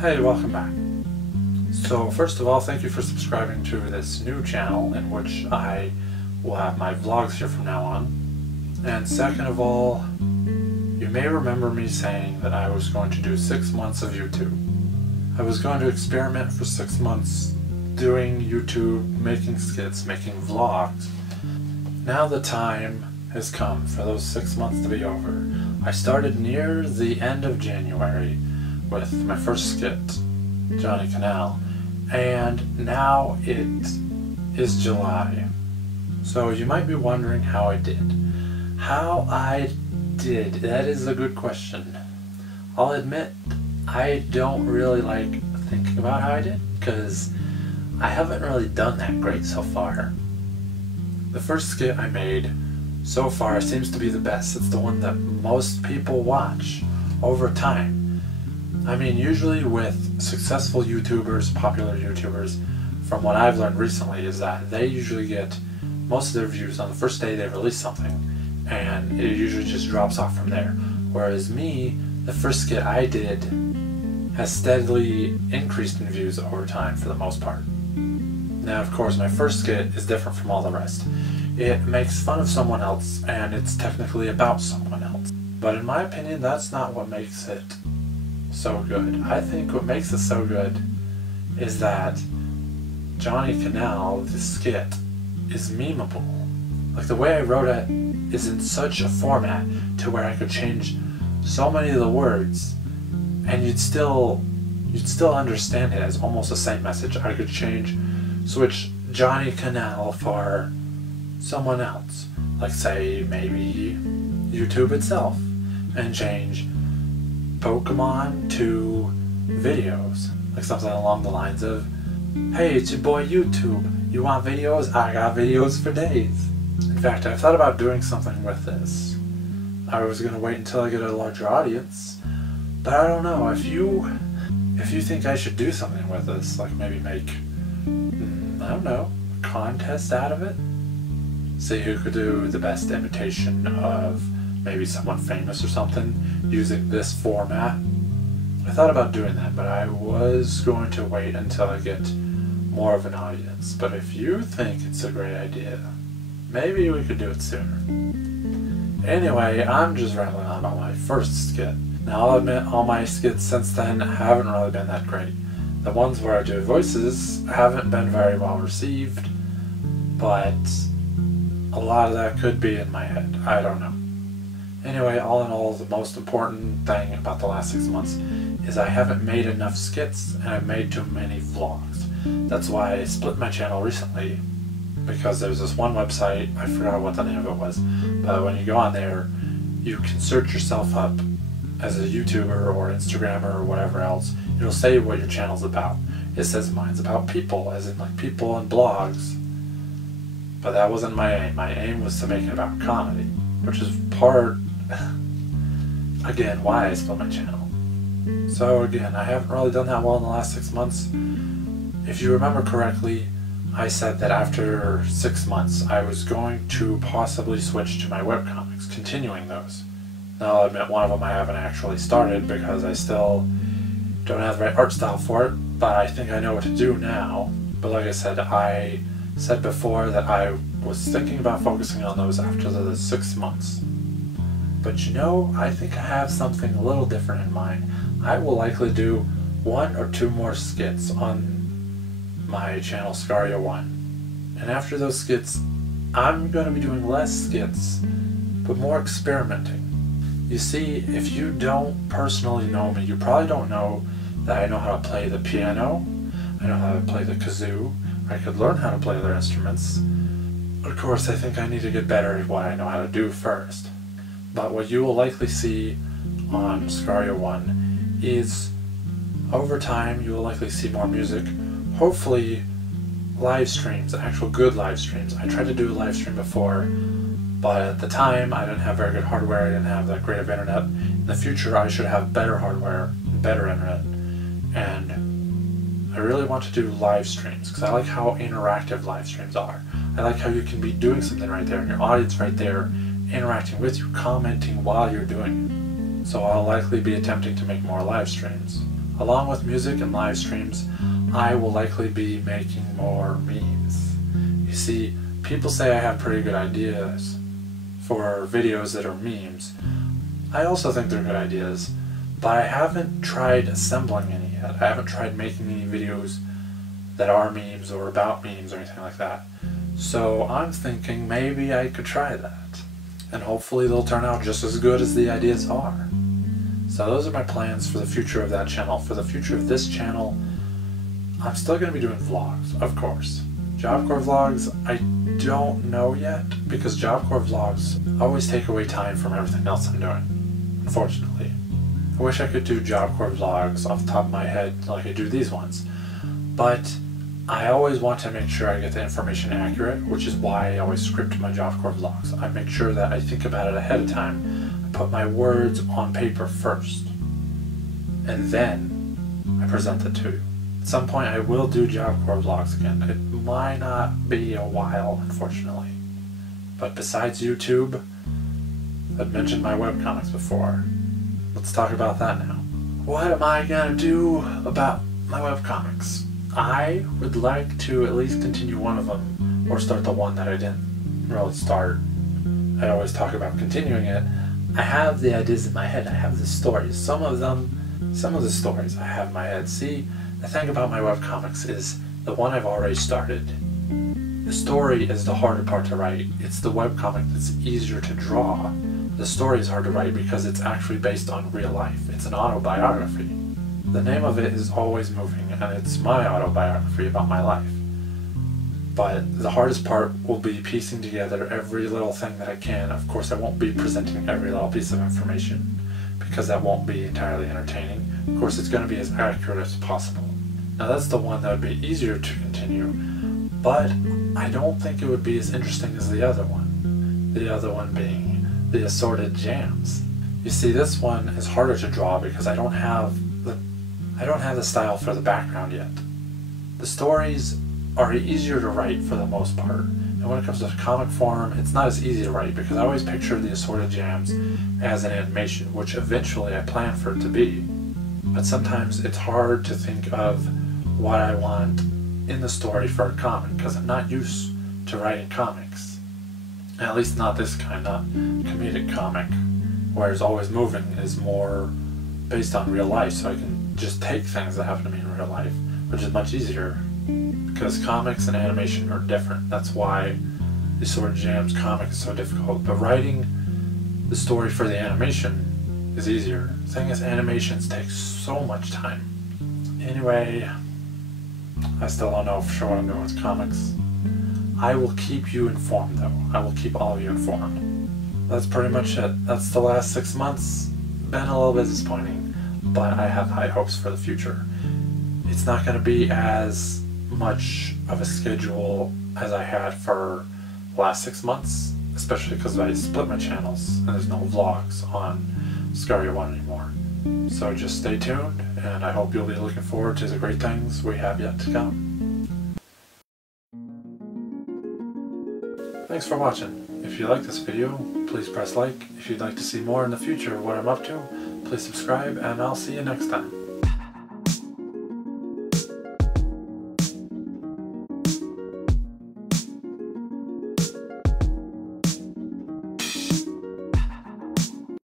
Hey, welcome back. So first of all, thank you for subscribing to this new channel in which I will have my vlogs here from now on. And second of all, you may remember me saying that I was going to do 6 months of YouTube. I was going to experiment for 6 months doing YouTube, making skits, making vlogs. Now the time has come for those 6 months to be over. I started near the end of January with my first skit, Johnny Canal, and now it is July. So you might be wondering how I did. How I did, that is a good question. I'll admit, I don't really like thinking about how I did, because I haven't really done that great so far. The first skit I made so far seems to be the best. It's the one that most people watch over time. I mean, usually with successful YouTubers, popular YouTubers, from what I've learned recently is that they usually get most of their views on the first day they release something, and it usually just drops off from there. Whereas me, the first skit I did has steadily increased in views over time for the most part. Now, of course, my first skit is different from all the rest. It makes fun of someone else, and it's technically about someone else. But in my opinion, that's not what makes it so good. I think what makes it so good is that Johnny Canal, the skit, is memeable. Like, the way I wrote it is in such a format to where I could change so many of the words and you'd still understand it as almost the same message. I could switch Johnny Canal for someone else, like say maybe YouTube itself, and change Pokemon to videos, like something along the lines of, hey, it's your boy YouTube, you want videos? I got videos for days. In fact, I've thought about doing something with this. I was going to wait until I get a larger audience, but I don't know. If you think I should do something with this, like maybe make, I don't know, a contest out of it? See who could do the best imitation of maybe someone famous or something using this format. I thought about doing that, but I was going to wait until I get more of an audience. But if you think it's a great idea, maybe we could do it sooner. Anyway, I'm just rambling on about my first skit. Now, I'll admit, all my skits since then haven't really been that great. The ones where I do voices haven't been very well received, but a lot of that could be in my head. I don't know. Anyway, all in all, the most important thing about the last 6 months is I haven't made enough skits and I've made too many vlogs. That's why I split my channel recently, because there's this one website, I forgot what the name of it was, but when you go on there, you can search yourself up as a YouTuber or Instagrammer or whatever else. It'll say what your channel's about. It says mine's about people, as in like people and blogs. But that wasn't my aim. My aim was to make it about comedy, which is part, again, why I split my channel. So again, I haven't really done that well in the last 6 months. If you remember correctly, I said that after 6 months I was going to possibly switch to my webcomics, continuing those. Now, I'll admit one of them I haven't actually started because I still don't have the right art style for it, but I think I know what to do now. But like I said before that I was thinking about focusing on those after the 6 months. But you know, I think I have something a little different in mind. I will likely do 1 or 2 more skits on my channel Scaria1. And after those skits, I'm going to be doing less skits, but more experimenting. You see, if you don't personally know me, you probably don't know that I know how to play the piano, I know how to play the kazoo, I could learn how to play other instruments. Of course, I think I need to get better at what I know how to do first. But what you will likely see on Scaria1 is, over time, you will likely see more music, hopefully live streams, actual good live streams. I tried to do a live stream before, but at the time I didn't have very good hardware, I didn't have that great of internet. In the future I should have better hardware, better internet, and I really want to do live streams because I like how interactive live streams are. I like how you can be doing something right there and your audience right there interacting with you, commenting while you're doing it. So I'll likely be attempting to make more live streams. Along with music and live streams, I will likely be making more memes. You see, people say I have pretty good ideas for videos that are memes. I also think they're good ideas, but I haven't tried assembling any yet. I haven't tried making any videos that are memes or about memes or anything like that. So I'm thinking maybe I could try that. And hopefully they'll turn out just as good as the ideas are. So those are my plans for the future of that channel. For the future of this channel, I'm still going to be doing vlogs, of course. Job Corps vlogs, I don't know yet, because Job Corps vlogs always take away time from everything else I'm doing, unfortunately. I wish I could do Job Corps vlogs off the top of my head like I do these ones, but I always want to make sure I get the information accurate, which is why I always script my Job Corps vlogs. I make sure that I think about it ahead of time. I put my words on paper first, and then I present it to you. At some point I will do Job Corps vlogs again. It might not be a while, unfortunately. But besides YouTube, I've mentioned my webcomics before. Let's talk about that now. What am I gonna do about my webcomics? I would like to at least continue one of them, or start the one that I didn't really start. I always talk about continuing it. I have the ideas in my head, I have the stories. Some of the stories I have in my head. See, the thing about my webcomics is the one I've already started. The story is the harder part to write. It's the webcomic that's easier to draw. The story is hard to write because it's actually based on real life. It's an autobiography. The name of it is Always Moving, and it's my autobiography about my life. But the hardest part will be piecing together every little thing that I can. Of course, I won't be presenting every little piece of information, because that won't be entirely entertaining. Of course, it's going to be as accurate as possible. Now that's the one that would be easier to continue, but I don't think it would be as interesting as the other one. The other one being the assorted jams. You see, this one is harder to draw because I don't have the style for the background yet. The stories are easier to write for the most part, and when it comes to comic form, it's not as easy to write because I always picture the assorted jams as an animation, which eventually I plan for it to be. But sometimes it's hard to think of what I want in the story for a comic because I'm not used to writing comics. At least not this kind, not comedic comic, whereas Always Moving is more based on real life, so I can just take things that happen to me in real life, which is much easier because comics and animation are different. That's why the Sword Jams comic is so difficult. But writing the story for the animation is easier. The thing is, animations take so much time. Anyway, I still don't know for sure what I'm doing with comics. I will keep you informed though. I will keep all of you informed. That's pretty much it. That's the last 6 months. Been a little bit disappointing, but I have high hopes for the future. It's not going to be as much of a schedule as I had for the last 6 months, especially because I split my channels and there's no vlogs on Scaria 1 anymore. So just stay tuned, and I hope you'll be looking forward to the great things we have yet to come. Thanks for watching. If you like this video, please press like. If you'd like to see more in the future of what I'm up to, please subscribe, and I'll see you next time.